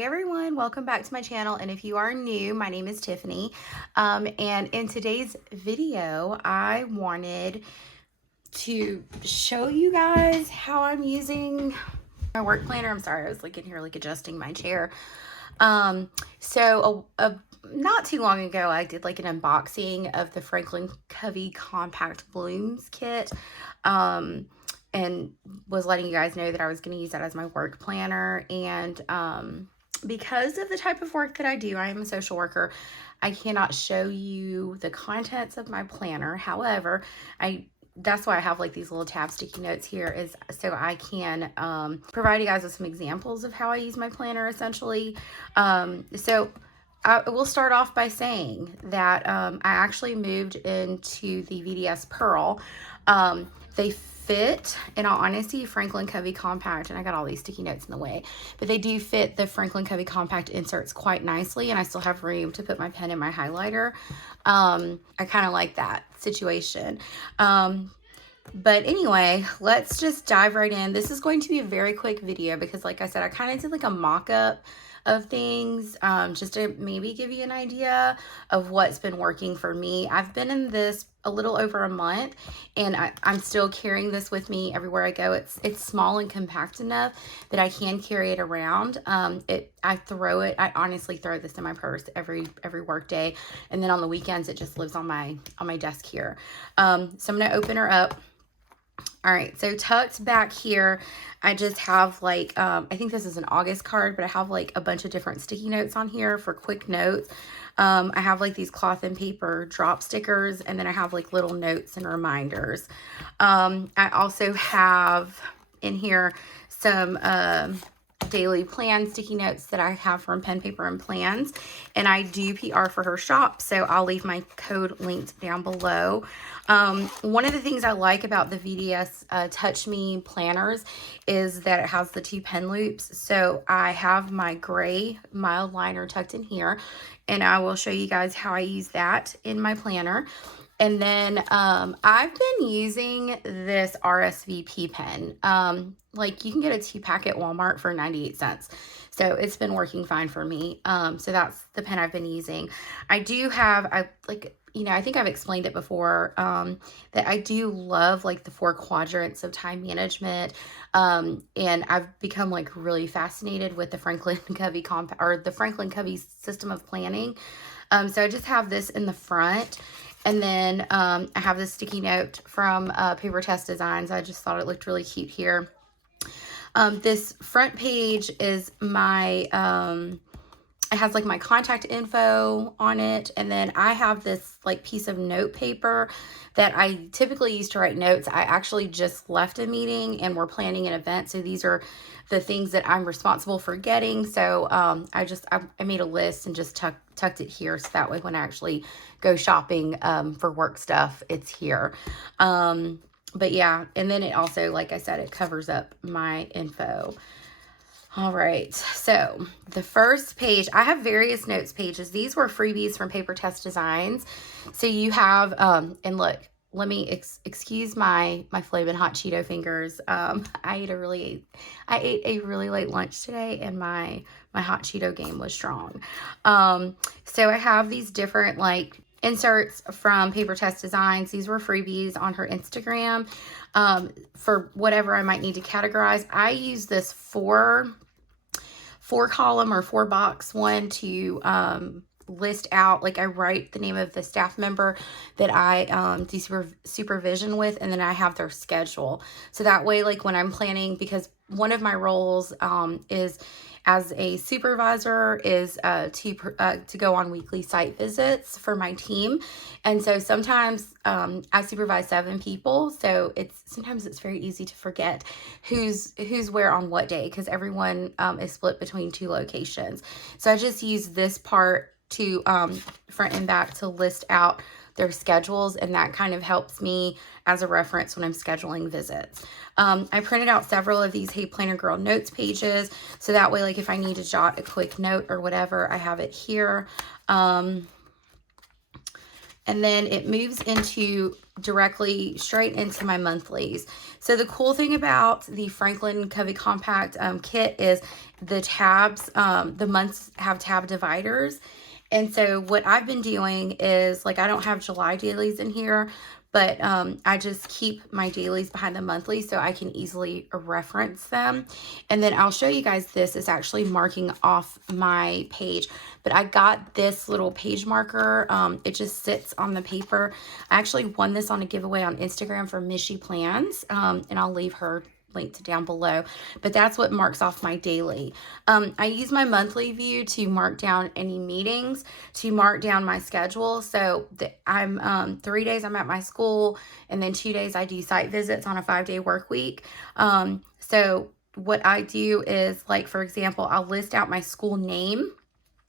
Hey everyone, welcome back to my channel. And if you are new, my name is Tiffany. And in today's video, I wanted to show you guys how I'm using my work planner. I'm sorry, I was like in here like adjusting my chair. Not too long ago, I did like an unboxing of the Franklin Covey Compact Blooms kit. And was letting you guys know that I was going to use that as my work planner. And because of the type of work that I do, I am a social worker. I cannot show you the contents of my planner. However, that's why I have like these little tab sticky notes here, is so I can provide you guys with some examples of how I use my planner essentially. So I will start off by saying that I actually moved into the VDS Pearl. They fit, in all honesty, Franklin Covey Compact, and I got all these sticky notes in the way, but they do fit the Franklin Covey Compact inserts quite nicely, and I still have room to put my pen and my highlighter. I kind of like that situation. But anyway, let's just dive right in. This is going to be a very quick video because, like I said, I kind of did like a mock-up of things just to maybe give you an idea of what's been working for me. I've been in this a little over a month, and I'm still carrying this with me everywhere I go. It's small and compact enough that I can carry it around. I honestly throw this in my purse every work day, and then on the weekends it just lives on my desk here. So I'm gonna open her up. All right, so tucked back here, I just have like, I think this is an August card, but I have like a bunch of different sticky notes on here for quick notes. I have like these cloth and paper drop stickers, and then I have like little notes and reminders. I also have in here some daily plan sticky notes that I have from Pen, Paper, and Plans, and I do PR for her shop, so I'll leave my code linked down below. One of the things I like about the VDS Touch Me planners is that it has the 2 pen loops. So I have my gray mild liner tucked in here, and I will show you guys how I use that in my planner. And then I've been using this RSVP pen. Like you can get a 2-pack at Walmart for 98 cents. So it's been working fine for me. So that's the pen I've been using. I think I've explained it before, that I do love like the 4 quadrants of time management. And I've become like really fascinated with the Franklin Covey the Franklin Covey system of planning. So I just have this in the front. And then I have this sticky note from Paper Test Designs. I just thought it looked really cute here. This front page is my, it has like my contact info on it. And then I have this like piece of note paper that I typically use to write notes. I actually just left a meeting and we're planning an event. So these are the things that I'm responsible for getting. So I made a list and just tucked it here. So that way when I actually go shopping for work stuff, it's here. But yeah, and then it also, like I said, it covers up my info. All right, so the first page, I have various notes pages. These were freebies from Paper Test Designs. So you have, and look, let me excuse my flaming hot Cheeto fingers. I ate a really late lunch today, and my hot Cheeto game was strong. So I have these different like inserts from Paper Test Designs. These were freebies on her Instagram for whatever I might need to categorize. I use this four column or 4-box one to list out, like I write the name of the staff member that I do supervision with, and then I have their schedule. So that way, like when I'm planning, because one of my roles is as a supervisor is to go on weekly site visits for my team. And so sometimes I supervise 7 people. So sometimes it's very easy to forget who's where on what day, because everyone is split between 2 locations. So I just use this part to front and back to list out their schedules, and that kind of helps me as a reference when I'm scheduling visits. I printed out several of these Hey Planner Girl notes pages, so that way, like if I need to jot a quick note or whatever, I have it here. And and then it moves into directly straight into my monthlies. So the cool thing about the Franklin Covey Compact kit is the tabs, the months have tab dividers. And so what I've been doing is, like, I don't have July dailies in here, but I just keep my dailies behind the monthly so I can easily reference them. And then I'll show you guys, this is actually marking off my page, but I got this little page marker. It just sits on the paper. I actually won this on a giveaway on Instagram for Suzee Plans, and I'll leave her linked down below, but that's what marks off my daily. I use my monthly view to mark down any meetings, to mark down my schedule. So I'm 3 days I'm at my school, and then 2 days I do site visits on a 5-day work week. So what I do is, like, for example, I'll list out my school name,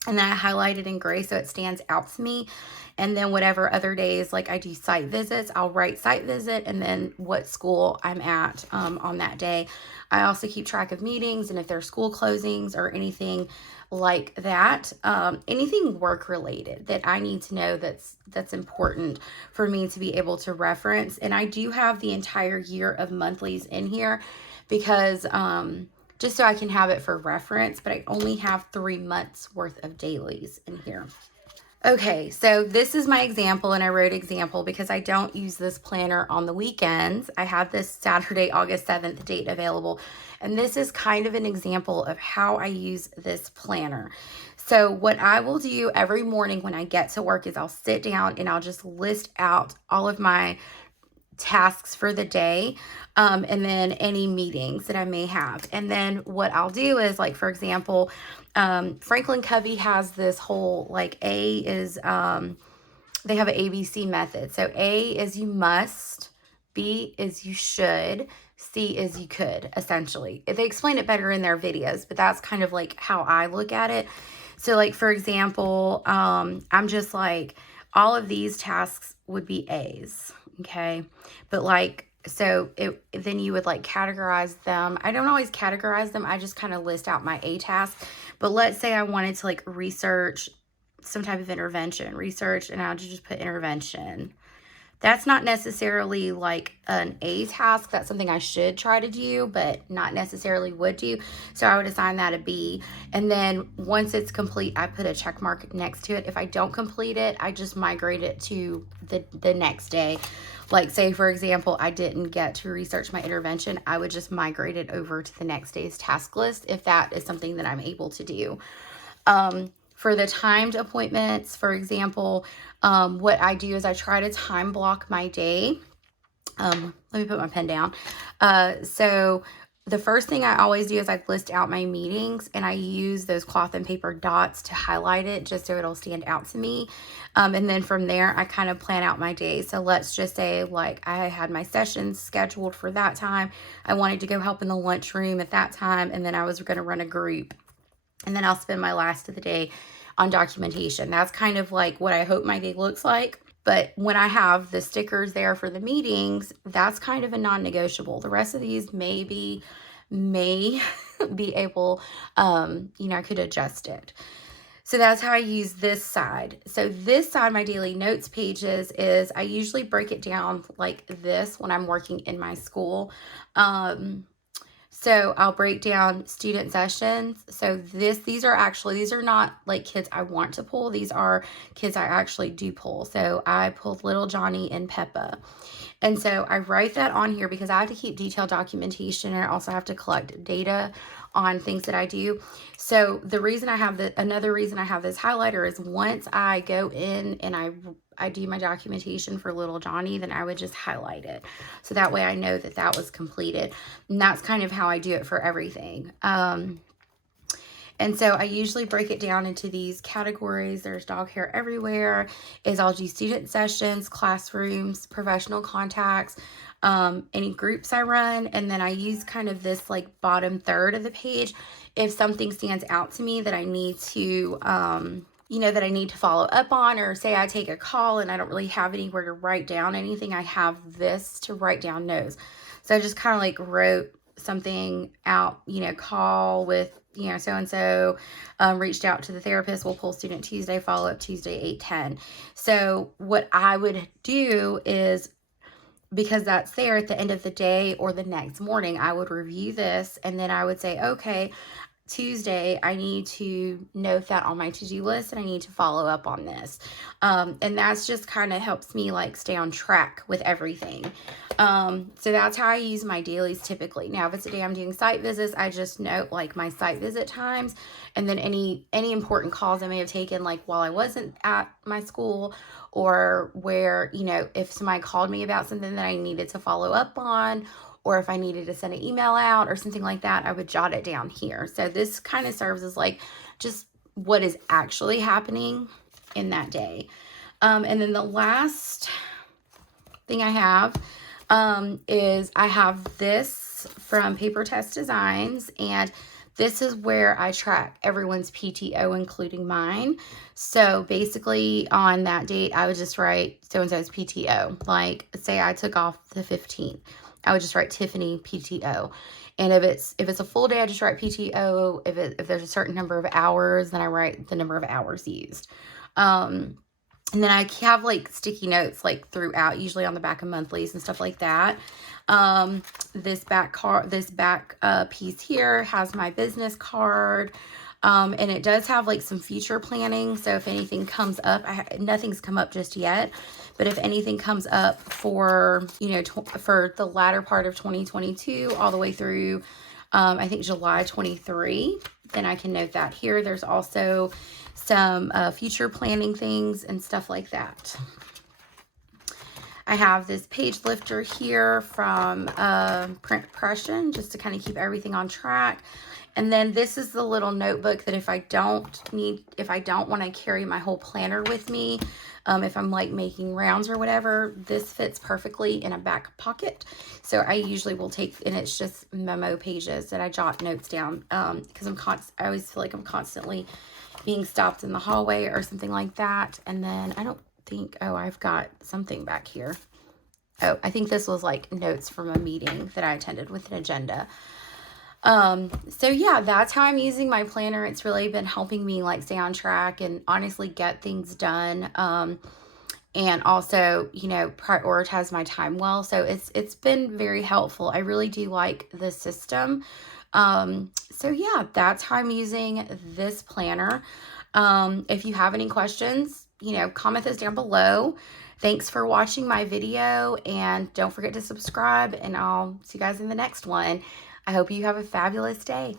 and then I highlight it in gray so it stands out to me. And then whatever other days, like, I do site visits, I'll write site visit and then what school I'm at on that day. I also keep track of meetings and if there's school closings or anything like that, anything work related that I need to know that's important for me to be able to reference. And I do have the entire year of monthlies in here because just so I can have it for reference, but I only have 3 months worth of dailies in here. Okay, so this is my example, and I wrote example because I don't use this planner on the weekends. I have this Saturday, August 7th date available, and this is kind of an example of how I use this planner. So what I will do every morning when I get to work is I'll sit down and I'll just list out all of my tasks for the day, and then any meetings that I may have. And then what I'll do is, like, for example, Franklin Covey has this whole, like, A is, they have an ABC method. So A is you must, B is you should, C is you could, essentially. They explain it better in their videos, but that's kind of like how I look at it. So, like, for example, I'm just like, all of these tasks would be A's. Okay, but like, so then you would like categorize them. I don't always categorize them. I just kind of list out my A task. But let's say I wanted to like research some type of intervention, and I'll just put intervention. That's not necessarily like an A task. That's something I should try to do, but not necessarily would do. So I would assign that a B. And then once it's complete, I put a check mark next to it. If I don't complete it, I just migrate it to the next day. Like, say, for example, I didn't get to research my intervention, I would just migrate it over to the next day's task list if that is something that I'm able to do. For the timed appointments, for example, what I do is I try to time block my day. Let me put my pen down. So the first thing I always do is I list out my meetings, and I use those cloth and paper dots to highlight it just so it'll stand out to me. And then from there, I kind of plan out my day. So let's just say, like, I had my sessions scheduled for that time. I wanted to go help in the lunchroom at that time, and then I was going to run a group. And then I'll spend my last of the day on documentation. That's kind of like what I hope my day looks like. But when I have the stickers there for the meetings, that's kind of a non-negotiable. The rest of these may be able, I could adjust it. So that's how I use this side. So this side, my daily notes pages, is I usually break it down like this when I'm working in my school. So I'll break down student sessions. So these are not like kids I want to pull. These are kids I actually do pull. So I pulled Little Johnny and Peppa. And so I write that on here because I have to keep detailed documentation, and I also have to collect data on things that I do. So the reason I have another reason I have this highlighter is once I go in and I do my documentation for Little Johnny, then I would just highlight it. So that way I know that that was completed. And that's kind of how I do it for everything. And so I usually break it down into these categories. There's dog hair everywhere. I'll do student sessions, classrooms, professional contacts, any groups I run. And then I use kind of this like bottom third of the page. If something stands out to me that I need to, that I need to follow up on, or say I take a call and I don't really have anywhere to write down anything, I have this to write down notes. So I just kind of like wrote something out, you know, call with, you know, so-and-so reached out to the therapist, we'll pull student Tuesday, follow-up Tuesday, 8:10. So what I would do is, because that's there at the end of the day or the next morning, I would review this and then I would say, okay, Tuesday, I need to note that on my to-do list and I need to follow up on this. And that's just kind of helps me like stay on track with everything. So that's how I use my dailies typically. Now, if it's a day I'm doing site visits, I just note like my site visit times and then any important calls I may have taken like while I wasn't at my school, or where, you know, if somebody called me about something that I needed to follow up on, or if I needed to send an email out or something like that, I would jot it down here. So this kind of serves as like just what is actually happening in that day. And then the last thing I have is I have this from Paper Test Designs, and this is where I track everyone's PTO, including mine. So basically on that date, I would just write so-and-so's PTO. Like say I took off the 15th. I would just write Tiffany PTO. And if it's a full day, I just write PTO. If there's a certain number of hours, then I write the number of hours used. And then I have like sticky notes like throughout, usually on the back of monthlies and stuff like that. This back piece here has my business card. And it does have like some future planning. So if anything comes up, nothing's come up just yet, but if anything comes up for, you know, for the latter part of 2022, all the way through, I think July 23, then I can note that here. There's also some future planning things and stuff like that. I have this page lifter here from Print Impression, just to kind of keep everything on track. And then this is the little notebook that if I don't want to carry my whole planner with me, if I'm like making rounds or whatever, this fits perfectly in a back pocket. So I usually will take, and it's just memo pages that I jot notes down, because I always feel like I'm constantly being stopped in the hallway or something like that. And then I don't think, oh, I've got something back here. Oh, I think this was like notes from a meeting that I attended with an agenda. So yeah, that's how I'm using my planner. It's really been helping me like stay on track and honestly get things done. And also, you know, prioritize my time well. So it's been very helpful. I really do like the system. So yeah, that's how I'm using this planner. If you have any questions, you know, comment those down below. Thanks for watching my video, and don't forget to subscribe, and I'll see you guys in the next one. I hope you have a fabulous day.